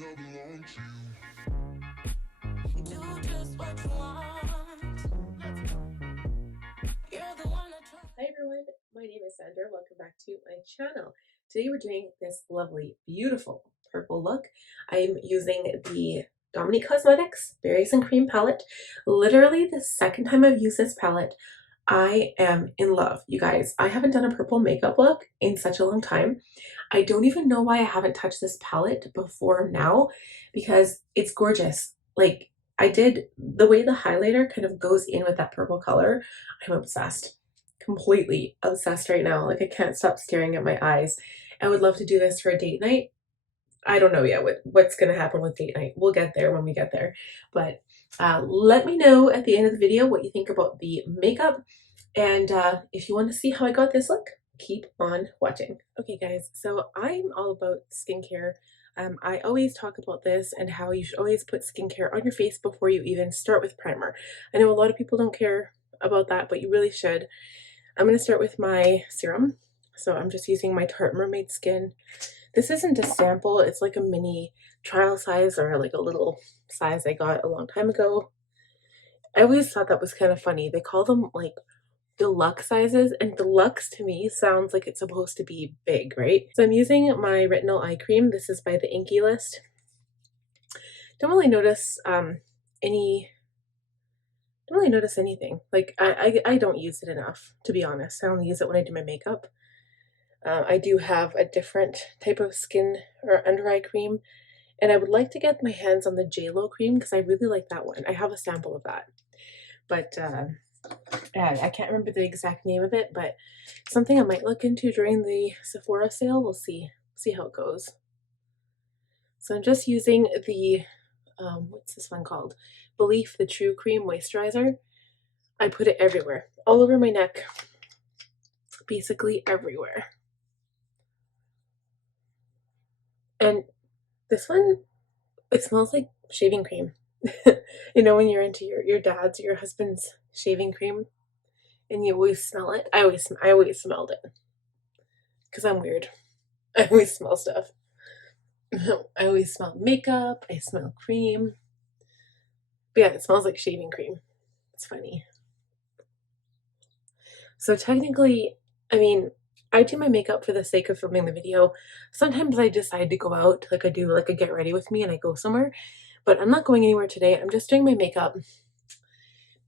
Hi everyone, my name is Sandra. Welcome back to my channel. Today we're doing this lovely, beautiful purple look. I'm using the Dominique Cosmetics Berries and Cream palette. Literally the second time I've used this palette, I am in love. You guys, I haven't done a purple makeup look in such a long time. I don't even know why I haven't touched this palette before now because it's gorgeous. Like, I did the way the highlighter kind of goes in with that purple color. I'm obsessed. Completely obsessed right now. Like, I can't stop staring at my eyes. I would love to do this for a date night. I don't know yet what's going to happen with date night. We'll get there when we get there. But let me know at the end of the video what you think about the makeup. And if you want to see how I got this look, keep on watching. Okay guys, so I'm all about skincare. I always talk about this and how you should always put skincare on your face before you even start with primer. I know a lot of people don't care about that, but you really should. I'm going to start with my serum. So I'm just using my Tarte Mermaid Skin. This isn't a sample, it's like a mini trial size, or like a little size I got a long time ago. I always thought that was kind of funny. They call them like deluxe sizes, and deluxe to me sounds like it's supposed to be big, right? So I'm using my Retinol eye cream. This is by the Inky list. Don't really notice anything. Like, I don't use it enough, to be honest. I only use it when I do my makeup. I do have a different type of skin or under eye cream, and I would like to get my hands on the JLo cream because I really like that one. I have a sample of that, but I can't remember the exact name of it, but something I might look into during the Sephora sale. We'll see how it goes. So I'm just using the what's this one called? Belief the True Cream Moisturizer. I put it everywhere, all over my neck, basically everywhere. And this one, it smells like shaving cream. You know, when you're into your dad's or your husband's shaving cream and you always smell it. I always smelled it because I'm weird. I always smell stuff. I always smell makeup. I smell cream. But yeah, it smells like shaving cream. It's funny. So technically, I mean, I do my makeup for the sake of filming the video. Sometimes I decide to go out, like I do like a get ready with me and I go somewhere, but I'm not going anywhere today. I'm just doing my makeup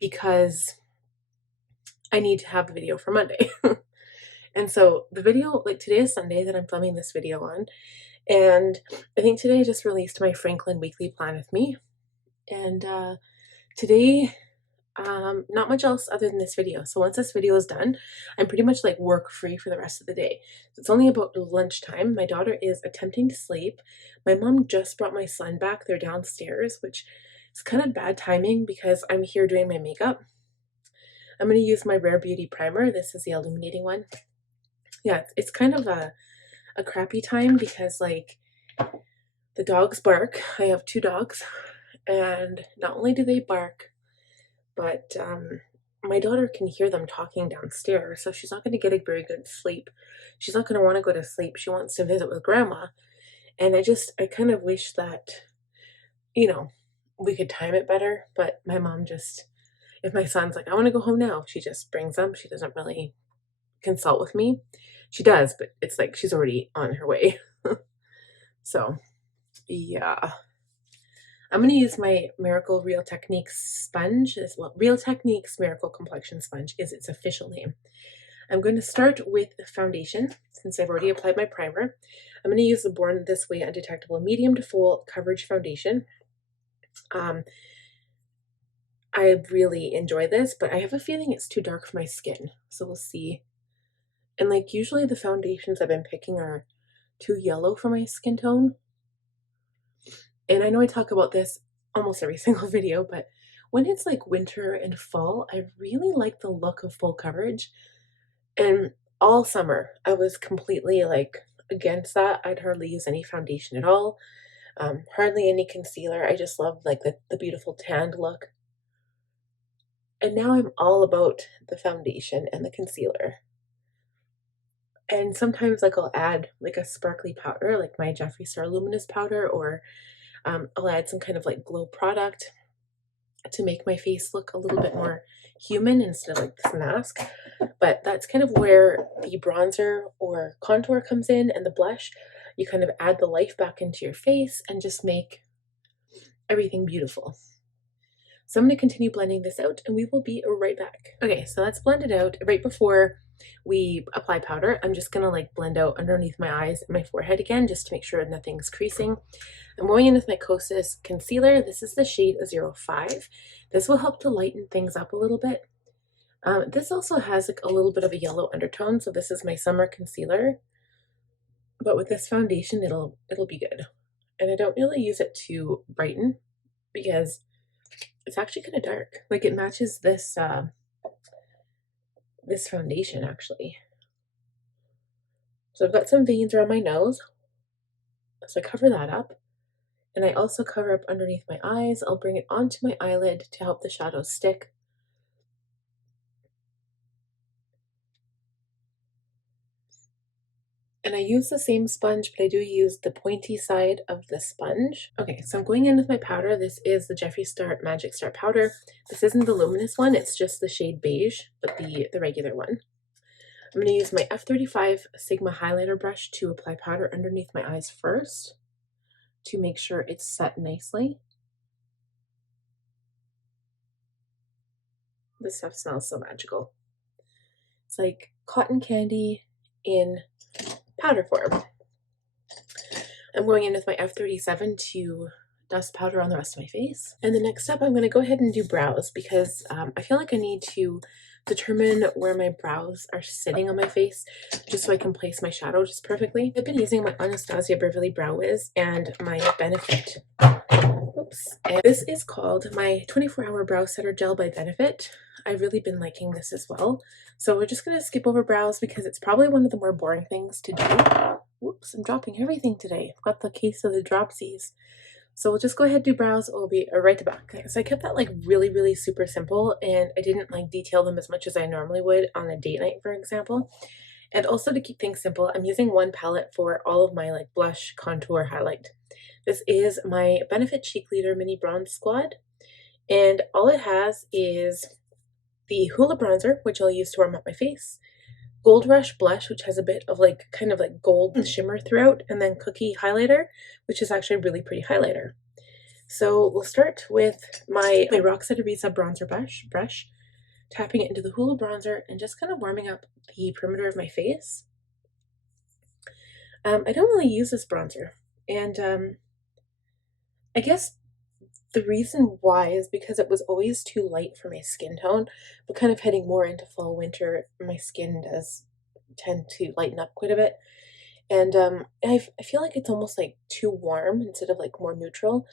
because I need to have the video for Monday. And so the video, like today is Sunday that I'm filming this video on, and I think today I just released my Franklin weekly plan with me, and today not much else other than this video. So once this video is done, I'm pretty much like work free for the rest of the day. So it's only about lunchtime. My daughter is attempting to sleep. My mom just brought my son back. They're downstairs, which is kind of bad timing because I'm here doing my makeup. I'm going to use my Rare Beauty primer. This is the Illuminating one. Yeah, it's kind of a crappy time because like the dogs bark. I have 2 dogs, and not only do they bark, but my daughter can hear them talking downstairs, so she's not going to get a very good sleep. She's not going to want to go to sleep. She wants to visit with grandma, and I kind of wish that, you know, we could time it better. But my mom just, if my son's like, I want to go home now, she just brings them. She doesn't really consult with me. She does, but it's like she's already on her way. So yeah, I'm going to use my Miracle Real Techniques sponge. Real Techniques Miracle Complexion Sponge is its official name. I'm going to start with foundation since I've already applied my primer. I'm going to use the Born This Way Undetectable Medium to Full Coverage Foundation. I really enjoy this, but I have a feeling it's too dark for my skin, so we'll see. And like usually the foundations I've been picking are too yellow for my skin tone. And I know I talk about this almost every single video, but when it's like winter and fall, I really like the look of full coverage. And all summer, I was completely like against that. I'd hardly use any foundation at all. Hardly any concealer. I just love like the beautiful tanned look. And now I'm all about the foundation and the concealer. And sometimes like I'll add like a sparkly powder, like my Jeffree Star Luminous powder, or I'll add some kind of like glow product to make my face look a little bit more human instead of like this mask. But that's kind of where the bronzer or contour comes in, and the blush, you kind of add the life back into your face and just make everything beautiful. So I'm going to continue blending this out and we will be right back. Okay, so let's blend it out. Right before we apply powder, I'm just going to like blend out underneath my eyes and my forehead again, just to make sure nothing's creasing. I'm going in with my Kosas concealer. This is the shade 05. This will help to lighten things up a little bit. This also has like a little bit of a yellow undertone, so this is my summer concealer. But with this foundation, it'll be good. And I don't really use it to brighten because it's actually kind of dark. Like it matches this this foundation actually. So I've got some veins around my nose, so I cover that up. And I also cover up underneath my eyes. I'll bring it onto my eyelid to help the shadows stick. And I use the same sponge, but I do use the pointy side of the sponge. Okay, so I'm going in with my powder. This is the Jeffree Star Magic Star powder. This isn't the luminous one, it's just the shade beige, but the regular one. I'm going to use my F35 Sigma highlighter brush to apply powder underneath my eyes first, to make sure it's set nicely. This stuff smells so magical. It's like cotton candy in powder form. I'm going in with my F37 to dust powder on the rest of my face. And the next step, I'm going to go ahead and do brows because I feel like I need to determine where my brows are sitting on my face just so I can place my shadow just perfectly. I've been using my Anastasia Beverly Brow Wiz and my Benefit. Oops. And this is called my 24-hour brow setter gel by Benefit. I've really been liking this as well. So we're just going to skip over brows because it's probably one of the more boring things to do. Whoops, I'm dropping everything today. I've got the case of the dropsies. So we'll just go ahead and do brows. We'll be right back. So I kept that like really super simple, and I didn't like detail them as much as I normally would on a date night, for example. And also to keep things simple, I'm using one palette for all of my like blush, contour, highlight. This is my Benefit Cheekleader Mini Bronze Squad, and all it has is the Hoola bronzer, which I'll use to warm up my face, Gold Rush blush, which has a bit of like kind of like gold shimmer throughout, and then Cookie highlighter, which is actually a really pretty highlighter. So we'll start with my Roxette Ariza bronzer brush, tapping it into the Hoola bronzer and just kind of warming up the perimeter of my face. I don't really use this bronzer, and I guess the reason why is because it was always too light for my skin tone, but kind of heading more into fall, winter, my skin does tend to lighten up quite a bit. And I feel like it's almost like too warm instead of like more neutral.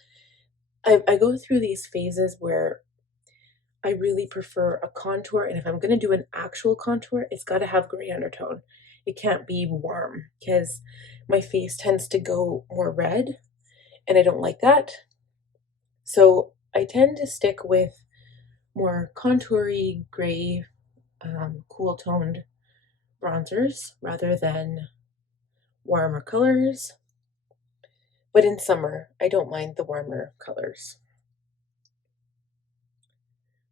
I go through these phases where I really prefer a contour, and if I'm going to do an actual contour, it's got to have gray undertone. It can't be warm because my face tends to go more red, and I don't like that. So I tend to stick with more contoury, gray, cool toned bronzers rather than warmer colors. But in summer, I don't mind the warmer colors.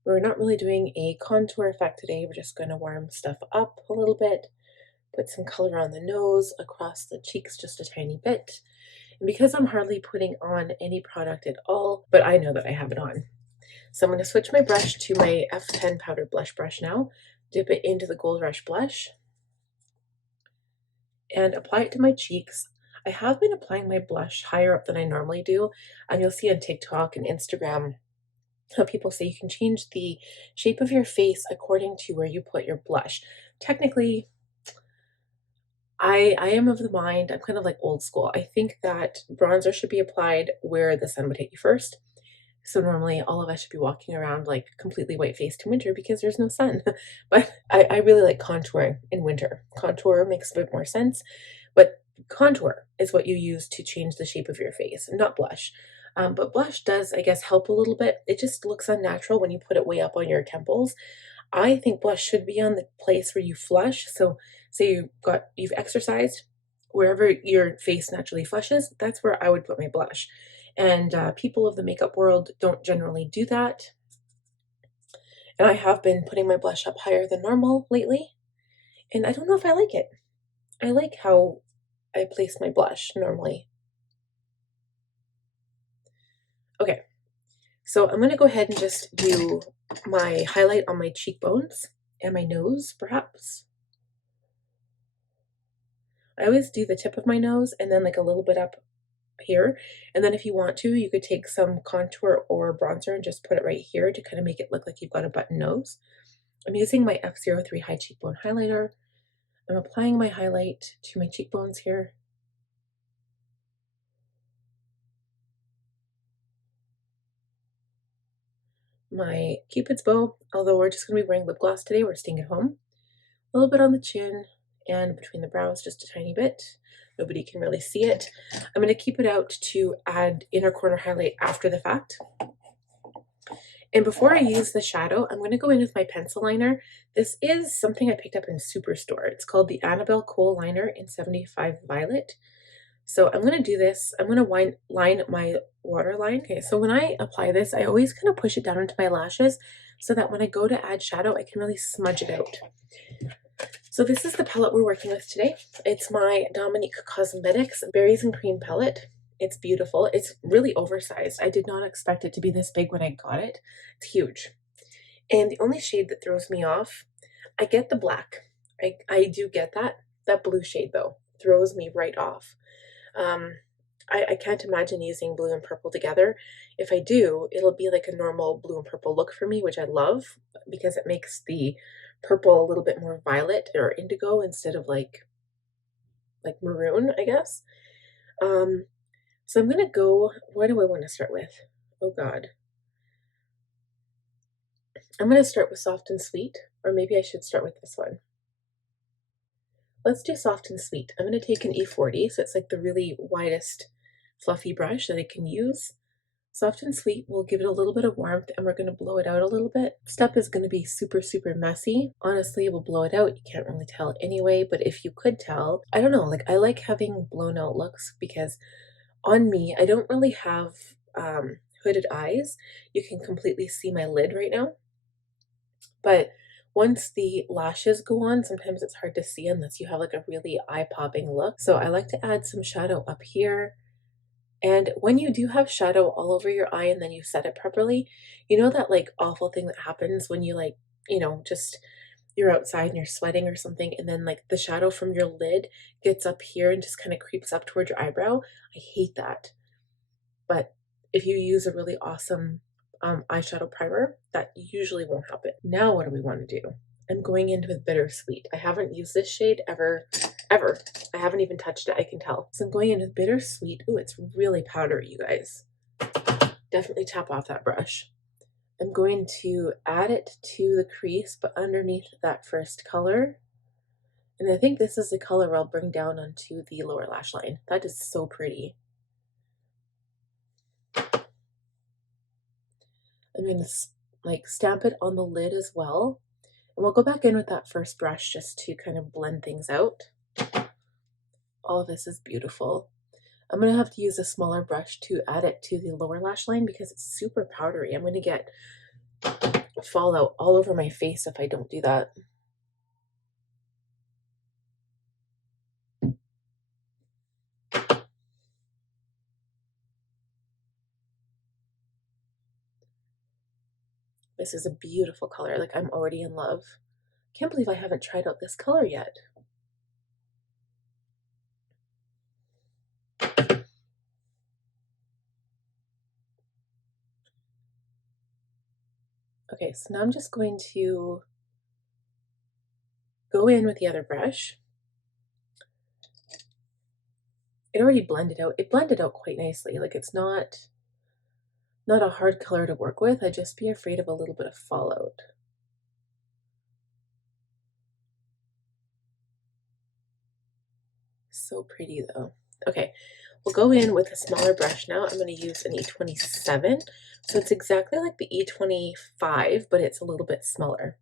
We're not really doing a contour effect today. We're just going to warm stuff up a little bit, put some color on the nose, across the cheeks just a tiny bit. And because I'm hardly putting on any product at all, but I know that I have it on. So I'm going to switch my brush to my F10 powder blush brush now, dip it into the Gold Rush blush, and apply it to my cheeks. I have been applying my blush higher up than I normally do, and you'll see on TikTok and Instagram how people say you can change the shape of your face according to where you put your blush. Technically, I am of the mind, I'm kind of like old school. I think that bronzer should be applied where the sun would hit you first. So normally all of us should be walking around like completely white-faced in winter because there's no sun. But I really like contouring in winter. Contour makes a bit more sense, but contour is what you use to change the shape of your face, not blush. But blush does, I guess, help a little bit. It just looks unnatural when you put it way up on your temples. I think blush should be on the place where you flush. So say you've exercised, wherever your face naturally flushes, that's where I would put my blush. and people of the makeup world don't generally do that. And I have been putting my blush up higher than normal lately, and I don't know if I like it. I like how I place my blush normally. Okay, so I'm going to go ahead and just do my highlight on my cheekbones and my nose, perhaps. I always do the tip of my nose and then like a little bit up here. And then if you want to, you could take some contour or bronzer and just put it right here to kind of make it look like you've got a button nose. I'm using my F03 High Cheekbone Highlighter. I'm applying my highlight to my cheekbones here. My Cupid's bow, although we're just going to be wearing lip gloss today, we're staying at home. A little bit on the chin and between the brows, just a tiny bit. Nobody can really see it. I'm going to keep it out to add inner corner highlight after the fact. And before I use the shadow, I'm going to go in with my pencil liner. This is something I picked up in Superstore. It's called the Annabelle Kohl Liner in 75 Violet. So I'm going to do this. I'm going to line my waterline. Okay, so when I apply this, I always kind of push it down into my lashes so that when I go to add shadow, I can really smudge it out. So this is the palette we're working with today. It's my Dominique Cosmetics Berries and Cream palette. It's beautiful. It's really oversized. I did not expect it to be this big when I got it. It's huge. And the only shade that throws me off, I get the black. I do get that. That blue shade though throws me right off. I can't imagine using blue and purple together. If I do, it'll be like a normal blue and purple look for me, which I love because it makes the purple a little bit more violet or indigo instead of like maroon, I guess. So I'm gonna go, where do I want to start with? Oh God. I'm gonna start with Soft and Sweet, or maybe I should start with this one. Let's do Soft and Sweet. I'm gonna take an E40, so it's like the really widest fluffy brush that I can use. Soft and Sweet will give it a little bit of warmth and we're going to blow it out a little bit. Step is going to be super, super messy. Honestly, we'll blow it out. You can't really tell anyway, but if you could tell, I don't know, like I like having blown out looks because on me, I don't really have hooded eyes. You can completely see my lid right now. But once the lashes go on, sometimes it's hard to see unless you have like a really eye-popping look. So I like to add some shadow up here. And when you do have shadow all over your eye and then you set it properly, you know that like awful thing that happens when you like, you know, just you're outside and you're sweating or something and then like the shadow from your lid gets up here and just kind of creeps up towards your eyebrow. I hate that. But if you use a really awesome eyeshadow primer, that usually won't happen. Now what do we want to do? I'm going in with Bittersweet. I haven't used this shade ever. I haven't even touched it, I can tell. So I'm going in with Bittersweet. Ooh, it's really powdery, you guys. Definitely tap off that brush. I'm going to add it to the crease, but underneath that first color. And I think this is the color I'll bring down onto the lower lash line. That is so pretty. I'm going to like stamp it on the lid as well. And we'll go back in with that first brush just to kind of blend things out. All of this is beautiful. I'm going to have to use a smaller brush to add it to the lower lash line because it's super powdery. I'm going to get fallout all over my face if I don't do that. This is a beautiful color. Like I'm already in love. Can't believe I haven't tried out this color yet. Okay, so now I'm just going to go in with the other brush. It already blended out. It blended out quite nicely. Like it's not a hard color to work with. I'd just be afraid of a little bit of fallout. So pretty though. Okay, we'll go in with a smaller brush now. I'm going to use an E27. So it's exactly like the E25, but it's a little bit smaller.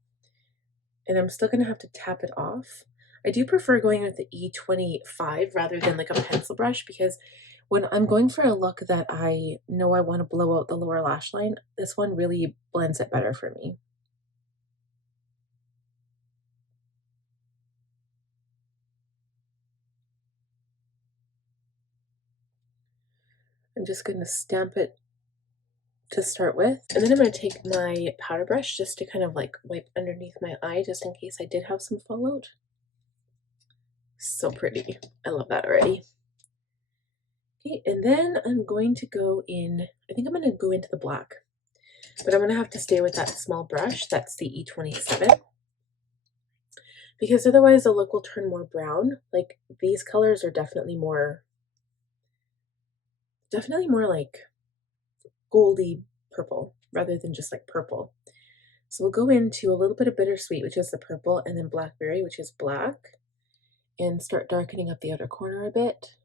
And I'm still going to have to tap it off. I do prefer going with the E25 rather than like a pencil brush because When I'm going for a look that I know I want to blow out the lower lash line, this one really blends it better for me. I'm just going to stamp it to start with, and then I'm going to take my powder brush just to kind of like wipe underneath my eye just in case I did have some fallout. So pretty. I love that already. Okay, and then I'm going to go in, I think I'm going to go into the black, but I'm going to have to stay with that small brush. That's the E27, because otherwise the look will turn more brown. Like these colors are definitely more like goldy purple rather than just like purple. So we'll go into a little bit of bittersweet, which is the purple, and then blackberry, which is black, and start darkening up the outer corner a bit.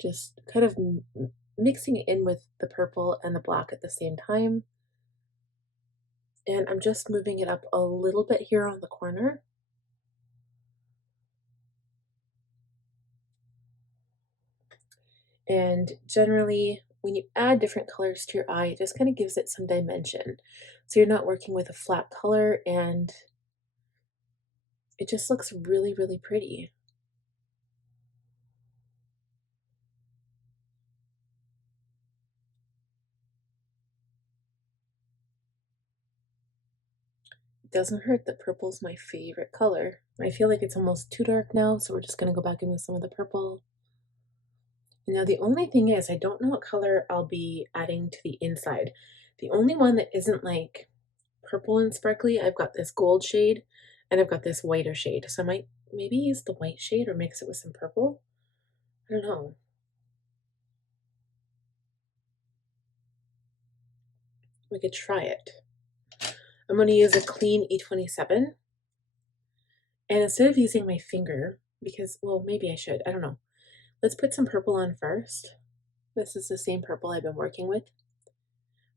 Just kind of mixing it in with the purple and the black at the same time. And I'm just moving it up a little bit here on the corner. And generally, when you add different colors to your eye, it just kind of gives it some dimension. So you're not working with a flat color, and it just looks really, really pretty. It doesn't hurt that purple's my favorite color. I feel like it's almost too dark now, so we're just going to go back in with some of the purple. Now the only thing is, I don't know what color I'll be adding to the inside. The only one that isn't like purple and sparkly, I've got this gold shade and I've got this whiter shade. So I might maybe use the white shade or mix it with some purple. I don't know. We could try it. I'm going to use a clean E27. And instead of using my finger, because, well, maybe I should, I don't know. Let's put some purple on first. This is the same purple I've been working with.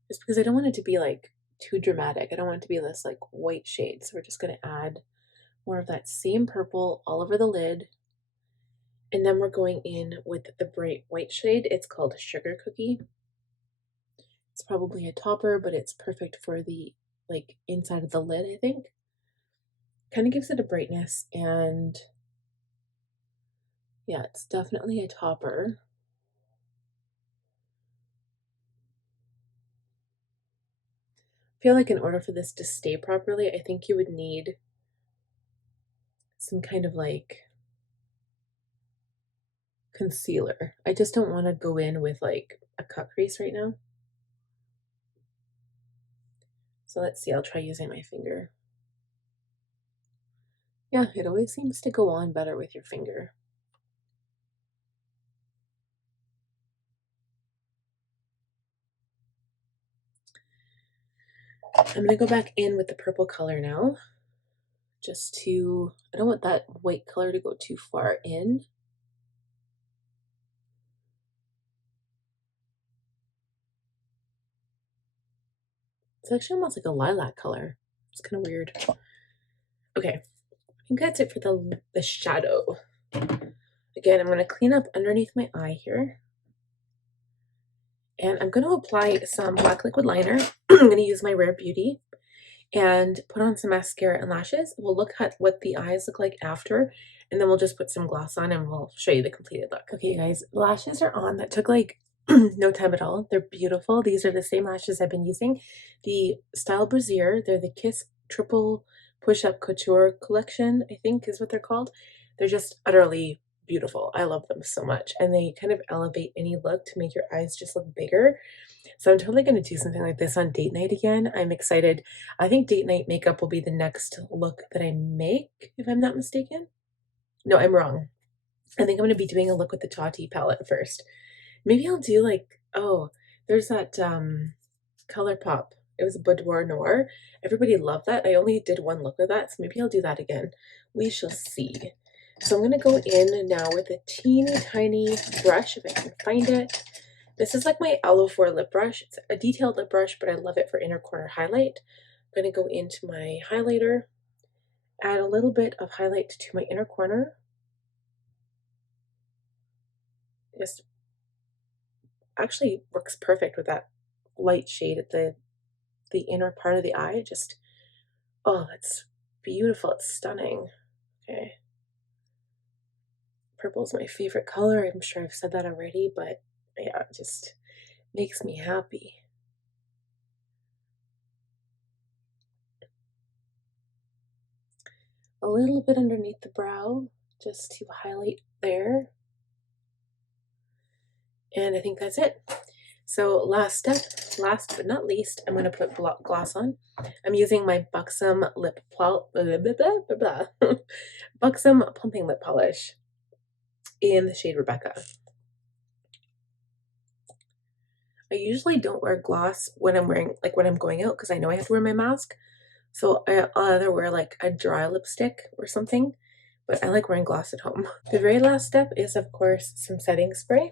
Just because I don't want it to be like too dramatic. I don't want it to be this like white shade. So we're just going to add more of that same purple all over the lid. And then we're going in with the bright white shade. It's called Sugar Cookie. It's probably a topper, but it's perfect for the like inside of the lid, I think. Kind of gives it a brightness, and yeah, it's definitely a topper. I feel like in order for this to stay properly, I think you would need some kind of like concealer. I just don't want to go in with like a cut crease right now. So let's see, I'll try using my finger. Yeah, it always seems to go on better with your finger. I'm going to go back in with the purple color now. Just to, I don't want that white color to go too far in. It's actually almost like a lilac color. It's kind of weird. Okay, I think that's it for the shadow. Again, I'm going to clean up underneath my eye here. And I'm going to apply some black liquid liner. I'm going to use my Rare Beauty and put on some mascara and lashes. We'll look at what the eyes look like after, and then we'll just put some gloss on and we'll show you the completed look. Okay, guys, lashes are on. That took like no time at all. They're beautiful. These are the same lashes I've been using. The Style Brassiere, they're the Kiss Triple Push-Up Couture collection, I think is what they're called. They're just utterly beautiful. I love them so much. And they kind of elevate any look to make your eyes just look bigger. So I'm totally going to do something like this on date night again. I'm excited. I think date night makeup will be the next look that I make, if I'm not mistaken. No, I'm wrong. I think I'm going to be doing a look with the Tarte palette first. Maybe I'll do like, oh, there's that ColourPop. It was Boudoir Noir. Everybody loved that. I only did one look of that, so maybe I'll do that again. We shall see. So I'm going to go in now with a teeny tiny brush, if I can find it. This is like my Aloe 4 lip brush. It's a detailed lip brush, but I love it for inner corner highlight. I'm going to go into my highlighter add a little bit of highlight to my inner corner. Just actually works perfect with that light shade at the inner part of the eye. Just, oh, that's beautiful. It's stunning. Okay. Purple is my favorite color. I'm sure I've said that already, but yeah, it just makes me happy. A little bit underneath the brow, just to highlight there. And I think that's it. So last step, last but not least, I'm going to put gloss on. I'm using my Buxom Buxom Plumping Lip Polish in the shade Rebecca. I usually don't wear gloss when I'm going out because I know I have to wear my mask. So I'll either wear like a dry lipstick or something, but I like wearing gloss at home. The very last step is, of course, some setting spray.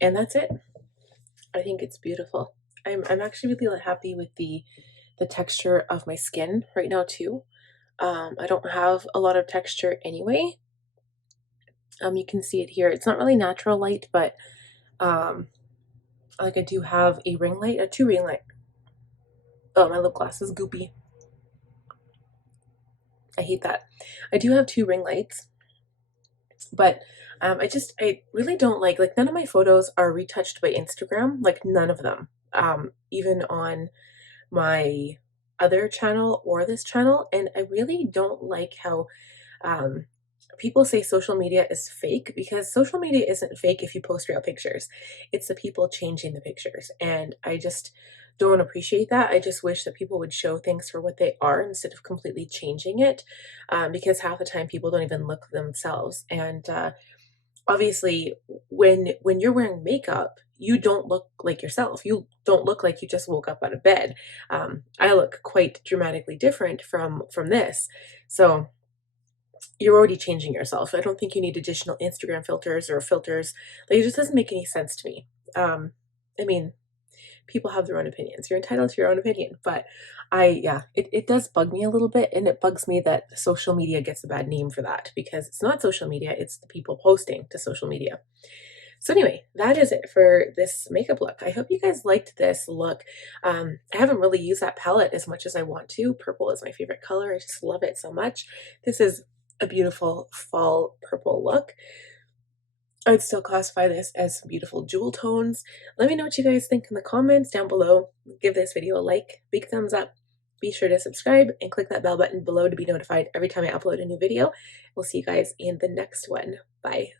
And that's it. I think it's beautiful. I'm actually really happy with the texture of my skin right now too. I don't have a lot of texture anyway. You can see it here. It's not really natural light, but like I do have a ring light, a 2 ring light. Oh, my lip gloss is goopy. I hate that. I do have 2 ring lights, but I really don't like none of my photos are retouched by Instagram, like none of them. Even on my other channel or this channel, and I really don't like how people say social media is fake, because social media isn't fake if you post real pictures. It's the people changing the pictures, and I just don't appreciate that. I just wish that people would show things for what they are instead of completely changing it, because half the time people don't even look themselves. And obviously, when you're wearing makeup, you don't look like yourself. You don't look like you just woke up out of bed. I look quite dramatically different from this. So you're already changing yourself. I don't think you need additional Instagram filters or filters. Like, it just doesn't make any sense to me. I mean, people have their own opinions. You're entitled to your own opinion. But it does bug me a little bit. And it bugs me that social media gets a bad name for that, because it's not social media, it's the people posting to social media. So anyway, that is it for this makeup look. I hope you guys liked this look. I haven't really used that palette as much as I want to. Purple is my favorite color. I just love it so much. This is a beautiful fall purple look. I'd still classify this as beautiful jewel tones. Let me know what you guys think in the comments down below. Give this video a like, big thumbs up. Be sure to subscribe and click that bell button below to be notified every time I upload a new video. We'll see you guys in the next one. Bye.